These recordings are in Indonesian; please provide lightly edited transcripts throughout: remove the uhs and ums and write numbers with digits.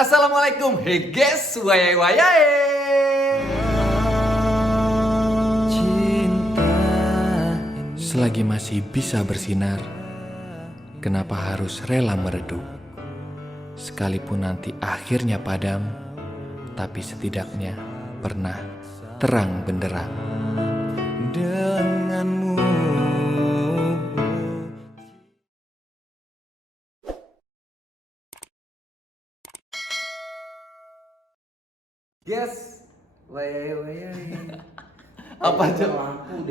Assalamualaikum, hey guys, wayai wayai. Selagi masih bisa bersinar, kenapa harus rela meredup? Sekalipun nanti akhirnya padam, tapi setidaknya pernah terang benderang. Denganmu. Yes, wayai. Apa Jo?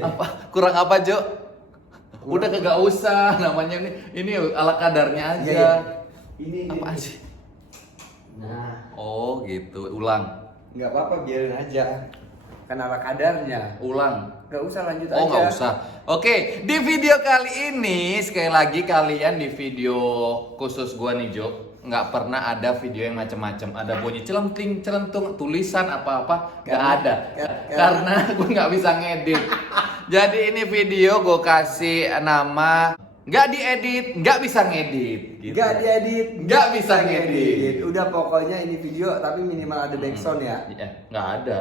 Apa kurang apa Jo? Udah kagak usah namanya ini ala kadarnya aja. Iya. Ini Apaan sih? Nah, Oh gitu, ulang. nggak apa-apa, biarin aja. Kan ala kadarnya. Ulang. Nggak usah, lanjut aja. Oh nggak usah. Oke, di video kali ini sekali lagi kalian di video khusus gua nih Jo, nggak pernah ada video yang macam-macam. Ada bunyi celenting, celentung, tulisan apa-apa, nggak ada. Karena gua nggak bisa ngedit. Jadi ini video gua kasih nama nggak diedit, nggak bisa ngedit. Gitu. Nggak diedit, Nggak bisa ngedit. Udah pokoknya ini video tapi minimal ada backsound ya. Nggak ada.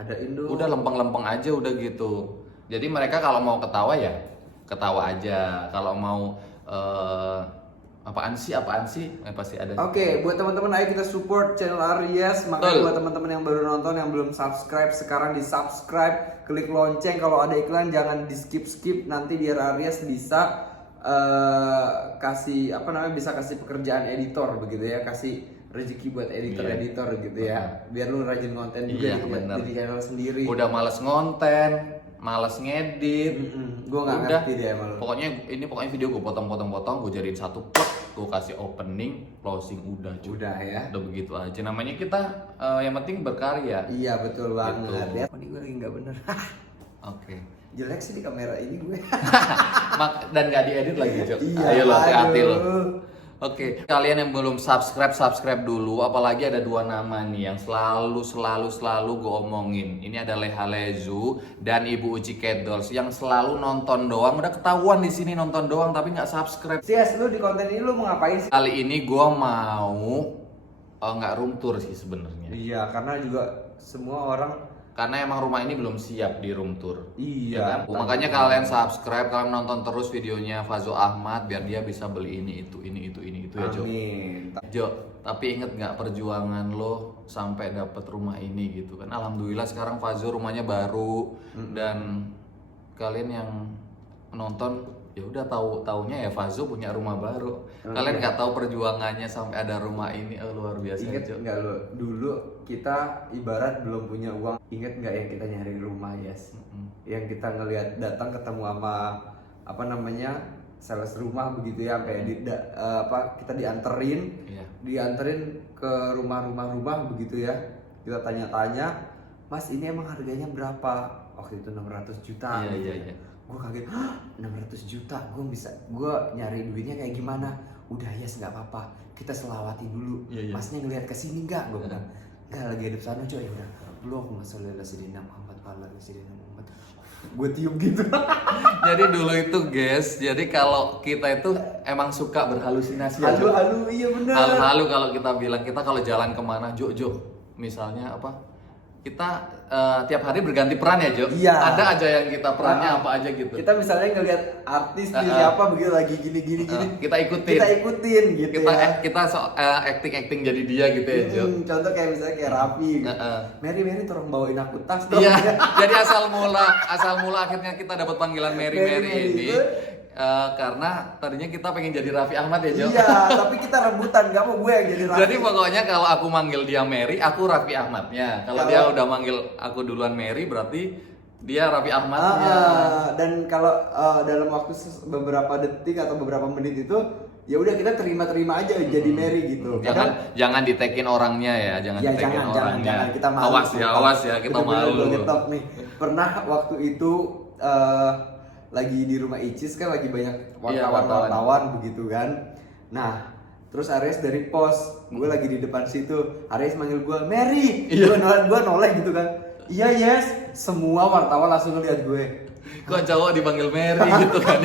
Ada Indo. Udah lempeng-lempeng aja udah gitu. Jadi mereka kalau mau ketawa ya ketawa aja. Kalau mau apaan sih pasti ada. Oke, buat teman-teman ayo kita support channel Aries. Makanya Betul. buat teman-teman yang baru nonton yang belum subscribe sekarang di subscribe, klik lonceng. Kalau ada iklan jangan di skip nanti biar Aries bisa kasih bisa kasih pekerjaan editor begitu ya, kasih rezeki buat editor gitu ya, biar lu rajin konten juga di channel sendiri. Udah males ngonten, males ngedit. Gue nggak Udah. ngerti deh malu. Pokoknya video gue potong, gue jadiin satu plot, gue kasih opening, closing udah. Udah ya. Udah begitu aja. Namanya kita yang penting berkarya. Iya betul banget. Gitu. Ya. Oh, ini gue lagi nggak bener. Oke. Jelek sih di kamera ini gue. Dan nggak diedit lagi Jo. Iya, Ayo lo hati-hati lo. aduh. Oke, kalian yang belum subscribe dulu. Apalagi ada dua nama nih yang selalu gue omongin. Ini ada Leha Lezu dan Ibu Uci Kedols yang selalu nonton doang. Udah ketahuan di sini nonton doang tapi nggak subscribe. Sias, lu di konten ini lu mau ngapain sih? Kali ini gue mau nggak room tour sih sebenarnya. Iya, karena juga semua orang. Karena emang rumah ini belum siap di room tour. Iya. Ya kan? Makanya kalian subscribe, kalian nonton terus videonya Fazo Ahmad biar dia bisa beli ini itu ya Jo. Amin. Jo, tapi inget nggak perjuangan lo sampai dapet rumah ini gitu kan? Alhamdulillah sekarang Fazo rumahnya baru dan kalian yang nonton ya udah taunya ya Fazo punya rumah baru. Kalian nggak tahu perjuangannya sampai ada rumah ini, luar biasa. Ingat Jo. nggak lo? Dulu kita ibarat belum punya uang. Ingat nggak yang kita nyari rumah, Yes? Yang kita ngelihat datang ketemu sama sales rumah begitu ya, sampai kita dianterin, Iya. dianterin ke rumah begitu ya. Kita tanya-tanya, Mas ini emang harganya berapa? Waktu itu 600 juta. Iya. Gue kaget, 600 juta, gue nyari duitnya kayak gimana? Udah Yes, nggak apa-apa, kita selawati dulu. Iya. Masnya ngelihat kesini nggak? Gue bilang, nggak, lagi ada sana coy. Ya udah, Allahumma sholli ala sayyidina Muhammad wa ala ali sayyidina Muhammad. Gue tiup gitu. Jadi dulu itu guys, jadi kalau kita itu emang suka berhalusinasi ya, Jo. Halu, iya bener. Halu-halu kalau kita bilang, kita kalau jalan kemana, Jo, misalnya kita tiap hari berganti peran ya Jo. Iya. Ada aja yang kita perannya apa aja gitu. Kita misalnya ngelihat artis siapa begitu lagi gini. Kita ikutin. Kita ikutin gitu Kita acting jadi dia gitu ya Jo. Contoh kayak misalnya kayak Raffi gitu. Mary tolong bawain aku tas dong. Iya. Jadi asal mula akhirnya kita dapat panggilan Mary ini. Karena tadinya kita pengen jadi Raffi Ahmad ya Jo. Iya, tapi kita rebutan, gak mau gue yang jadi Raffi. Jadi pokoknya kalau aku manggil dia Mary, aku Raffi Ahmadnya. Kalau dia udah manggil aku duluan Mary, berarti dia Raffi Ahmadnya. Dan kalau dalam waktu beberapa detik atau beberapa menit itu, ya udah kita terima aja jadi Mary gitu. Jangan ditekin orangnya ya, jangan ditekin orangnya. Jangan, kita malu. Awas ya, kita malu. Nih. Pernah waktu itu lagi di rumah Icis kan lagi banyak wartawan begitu kan. Nah, terus Aries dari pos, gue lagi di depan situ, Aries manggil gue Mary, gue noleh gitu kan. Iya Yes, semua wartawan langsung ngeliat gue. Kok cowok dipanggil Mary gitu kan?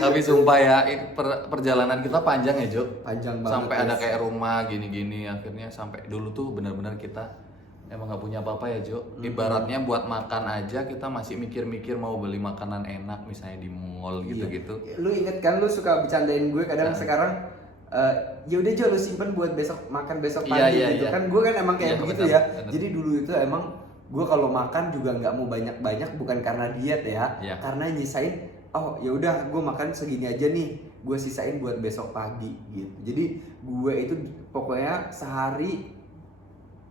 Tapi sumpah ya, perjalanan kita panjang ya Jo. Panjang banget. Sampai ada guys. kayak rumah gini-gini, akhirnya sampai dulu tuh benar-benar kita emang nggak punya apa-apa ya Jo. Ibaratnya buat makan aja kita masih mikir-mikir mau beli makanan enak misalnya di mall gitu-gitu. Lu inget kan lu suka bercandain gue kadang sekarang ya udah Jo lu simpen buat besok makan besok pagi gitu Iya. kan. Gue kan emang kayak Iya, begitu benar, ya. benar. Jadi dulu itu emang gue kalau makan juga nggak mau banyak-banyak, bukan karena diet ya. Iya. Karena nyisain, oh ya udah gue makan segini aja nih, gue sisain buat besok pagi gitu. Jadi gue itu pokoknya sehari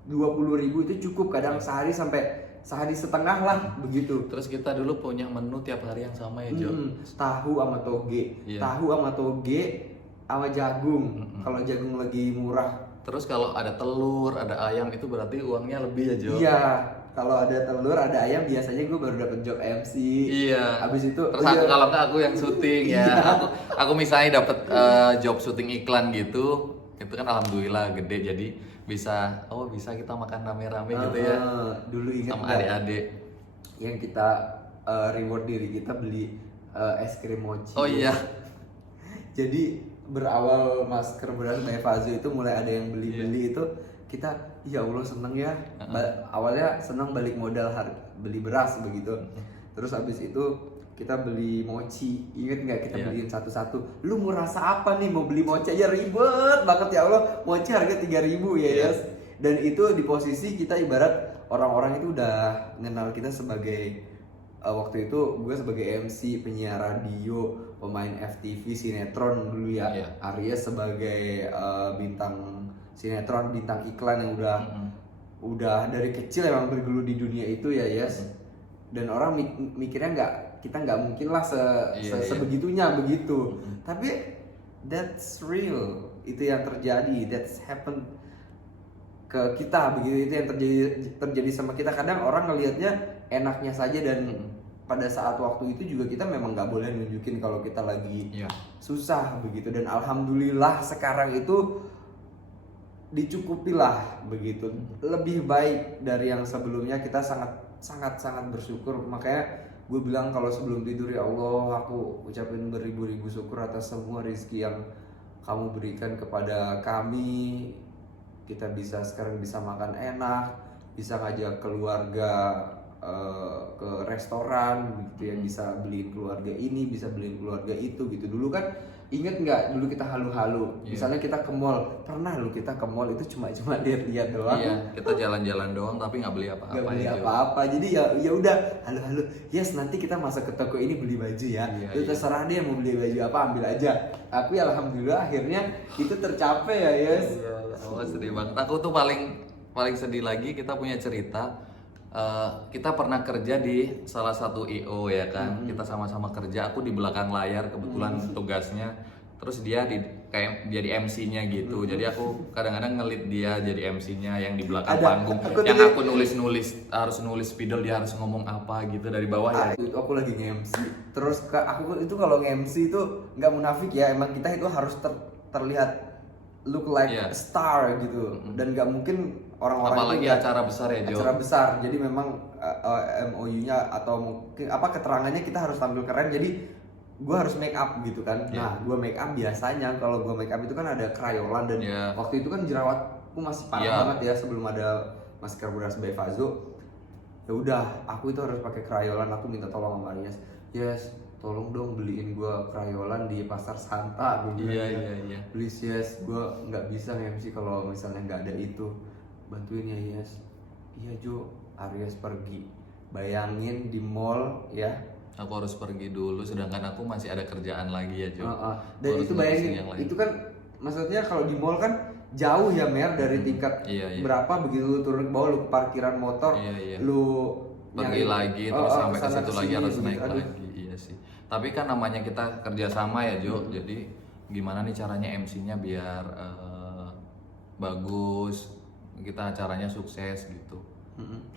20.000 itu cukup, kadang sehari sampai sehari setengah lah begitu. Terus kita dulu punya menu tiap hari yang sama ya Jo. Tahu sama toge, Iya. tahu sama toge sama jagung. Kalau jagung lagi murah. Terus kalau ada telur, ada ayam itu berarti uangnya lebih ya Jo. Iya, kalau ada telur, ada ayam biasanya gue baru dapet job MC. Iya. Habis itu Terus kalau nggak aku yang syuting ya. Aku misalnya dapet job syuting iklan gitu, itu kan alhamdulillah gede jadi bisa kita makan rame-rame gitu ya. Dulu ingat Sama nggak adik-adik. yang kita reward diri kita beli es krim mochi. Oh iya. Jadi berawal masker beras by Fazo itu mulai ada yang beli-beli itu kita ya Allah seneng ya. Awalnya seneng balik modal beli beras begitu. Terus habis itu kita beli mochi, inget nggak kita beliin satu-satu. Lu mau rasa apa nih, mau beli mochi aja ribet banget ya Allah. Mochi harga 3.000 ya yes. Dan itu di posisi kita ibarat orang-orang itu udah kenal kita sebagai waktu itu gue sebagai MC, penyiar radio, pemain FTV, sinetron dulu ya. Aries sebagai bintang sinetron, bintang iklan yang udah dari kecil emang bergelut di dunia itu ya yes. Dan orang mikirnya kita nggak mungkin lah sebegitunya begitu. Tapi that's real, itu yang terjadi, that's happen ke kita begitu, itu yang terjadi sama kita. Kadang orang ngelihatnya enaknya saja dan pada saat waktu itu juga kita memang nggak boleh nunjukin kalau kita lagi susah begitu. Dan alhamdulillah sekarang itu dicukupilah begitu, lebih baik dari yang sebelumnya. Kita sangat bersyukur. Makanya gue bilang kalau sebelum tidur, ya Allah aku ucapin beribu-ribu syukur atas semua rezeki yang kamu berikan kepada kami. Kita sekarang bisa makan enak, bisa ngajak keluarga ke restoran gitu ya, bisa beliin keluarga ini, bisa beliin keluarga itu gitu. Dulu kan inget nggak, dulu kita halu-halu, misalnya kita ke mall, pernah lu kita ke mall itu cuma lihat doang. Iya, kita jalan-jalan doang tapi nggak beli apa-apa. Nggak beli apa-apa, jadi ya udah halu-halu. Yes, nanti kita masuk ke toko ini beli baju ya. Itu terserah dia mau beli baju apa, ambil aja. Tapi alhamdulillah akhirnya itu tercapai ya yes. Oh sedih banget. Aku tuh paling sedih lagi, kita punya cerita. Kita pernah kerja di salah satu IO ya kan. Kita sama-sama kerja, aku di belakang layar kebetulan tugasnya. Terus dia kayak jadi MC-nya gitu. Jadi aku kadang-kadang ngelit dia jadi MC-nya yang di belakang panggung. Aku nulis harus nulis spidol, dia harus ngomong apa gitu dari bawah ya. Itu aku lagi nge-MC. Terus aku itu kalau nge-MC itu nggak munafik ya, emang kita itu harus terlihat look like a star gitu. Dan nggak mungkin orang-orang apalagi itu acara besar ya Jo. Acara besar, jadi memang MOU-nya atau mungkin keterangannya kita harus tampil keren. Jadi gue harus make up gitu kan. Nah gue make up biasanya kalau gue make up itu kan ada krayolan dan waktu itu kan jerawatku masih parah banget ya sebelum ada masker beras by Fazo. Ya udah, aku itu harus pakai krayolan. Aku minta tolong sama Arias, yes tolong dong beliin gue krayolan di pasar Santa. Iya. Please yes, gue nggak bisa nge-MC kalau misalnya nggak ada itu. Bantuin ya yes. Iya Jo. Arias pergi, bayangin di mall ya. Aku harus pergi dulu, sedangkan aku masih ada kerjaan lagi ya Jo. Dan itu bayangin, itu kan maksudnya kalau di mall kan jauh ya Mer dari tingkat berapa, begitu lu turun ke bawah, lu ke parkiran motor, lu pergi lagi terus sampai ke situ lagi harus naik lagi. Iya sih. Tapi kan namanya kita kerjasama ya Jo, jadi gimana nih caranya MC-nya biar bagus, kita acaranya sukses gitu.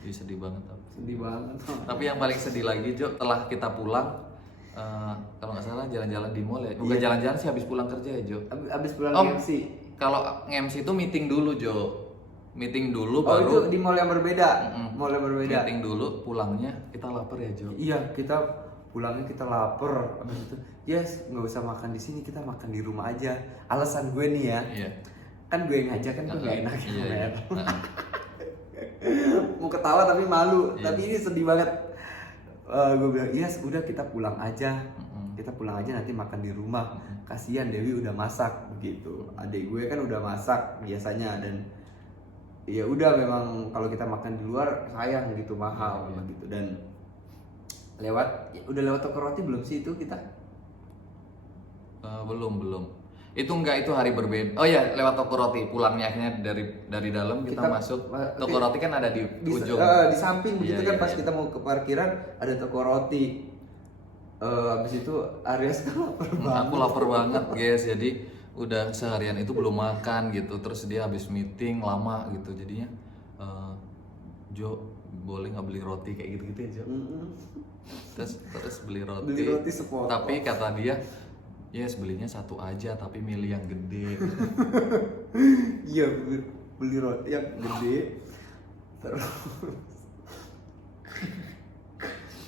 Jadi sedih banget. Tapi yang paling sedih lagi Jo, setelah kita pulang, kalau nggak salah jalan-jalan di mall ya. Bukan jalan-jalan sih, habis pulang kerja ya Jo. Habis pulang MC. Kalau MC itu meeting dulu Jo. Meeting dulu baru. Itu di mall yang berbeda. Mall yang berbeda. Meeting dulu, pulangnya kita lapar ya Jo. Iya, kita pulangnya kita lapar, abis itu yes nggak usah makan di sini, kita makan di rumah aja. Alasan gue nih ya, Iya. kan gue yang ngajak kan gue nggak enak ya, Iya, iya. men. Mau ketawa tapi malu, Iya. tapi ini sedih banget. Gue bilang yes udah kita pulang aja, kita pulang aja nanti makan di rumah. Kasihan Dewi udah masak begitu, adik gue kan udah masak biasanya, dan ya udah memang kalau kita makan di luar sayang gitu, mahal gitu. Dan udah lewat toko roti belum sih itu kita? Belum. Itu enggak, itu hari berbeda. Oh ya, lewat toko roti. Pulangnya akhirnya dari dalam kita masuk. Toko roti kan ada di ujung. Di samping begitu kan, pas kita mau ke parkiran ada toko roti. Habis itu Aries kan lapar banget. Aku lapar banget, guys. Jadi udah seharian itu belum makan gitu. Terus dia habis meeting lama gitu. Jadinya Jo, boleh nggak beli roti kayak gitu-gitu ya, Jo? Terus beli roti. Beli roti sepotong. Tapi kata dia, yes belinya satu aja tapi milih yang gede. Iya, beli roti yang gede. Terus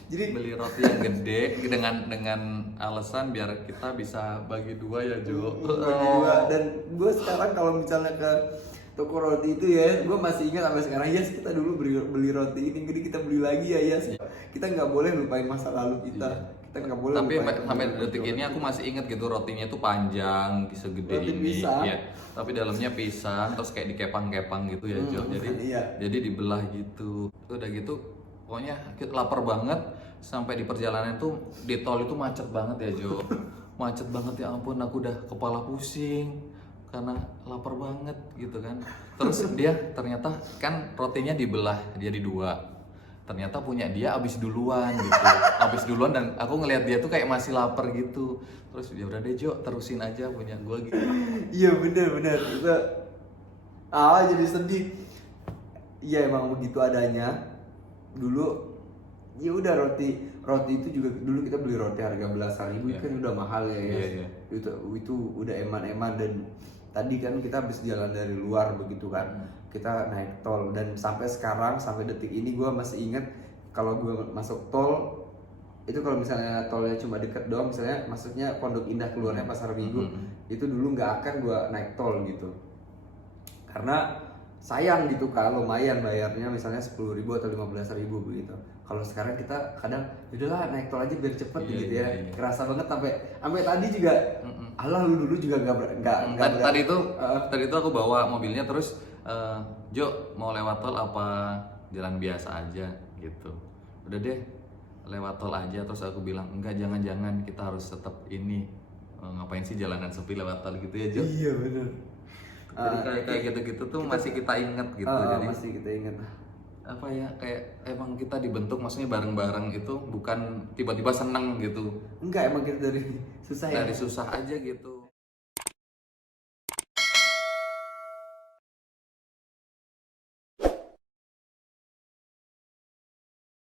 jadi Beli roti yang gede dengan alasan biar kita bisa bagi dua ya, Jo. bagi dua. Dan gue sekarang kalau misalnya ke toko roti itu ya, gue masih ingat sampai sekarang, yes kita dulu beli roti ini, jadi kita beli lagi ya, yes. Kita nggak boleh lupain masa lalu kita. Kita nggak boleh. Tapi lupain sampai masa detik lalu ini aku masih ingat gitu, rotinya tuh panjang segede Roti ini pisang. ya. Tapi dalamnya pisang, terus kayak dikepang-kepang gitu ya, Jo. Jadi iya. jadi dibelah gitu. Udah gitu pokoknya kita lapar banget. Sampai di perjalanan tuh di tol itu macet banget ya, Jo. Macet banget, ya ampun, aku udah kepala pusing karena lapar banget gitu kan. Terus dia ternyata kan rotinya dibelah, dia di dua. Ternyata punya dia abis duluan gitu. Abis duluan, dan aku ngelihat dia tuh kayak masih lapar gitu. Terus ya udah deh, Jo, terusin aja punya gua gitu. Iya benar itu. Jadi sedih. Iya emang begitu adanya. Dulu ya udah roti itu juga dulu kita beli roti harga belasan ribu kan udah mahal ya, Iya. Itu udah eman-eman. Dan tadi kan kita habis jalan dari luar begitu kan, kita naik tol, dan sampai sekarang sampai detik ini gue masih inget kalau gue masuk tol itu, kalau misalnya tolnya cuma deket doang, misalnya masuknya Pondok Indah keluarnya Pasar Minggu, itu dulu nggak akan gue naik tol gitu, karena sayang gitu kan, lumayan bayarnya misalnya 10.000 atau 15.000 begitu. Kalau sekarang kita kadang udahlah naik tol aja biar cepet gitu ya. Kerasa banget sampai tadi juga. Allah lu dulu juga nggak Tadi itu aku bawa mobilnya, terus Jo mau lewat tol apa jalan biasa aja gitu. Udah deh lewat tol aja. Terus aku bilang enggak, jangan kita harus tetap ini, ngapain sih jalanan sepi lewat tol gitu ya, Jo. Iya benar. Jadi kayak gitu-gitu tuh masih kita inget gitu. Jadi masih kita ingat. apa ya, kayak emang kita dibentuk, maksudnya bareng-bareng itu bukan tiba-tiba seneng gitu. Enggak, emang kita dari susah ya. Dari susah aja gitu.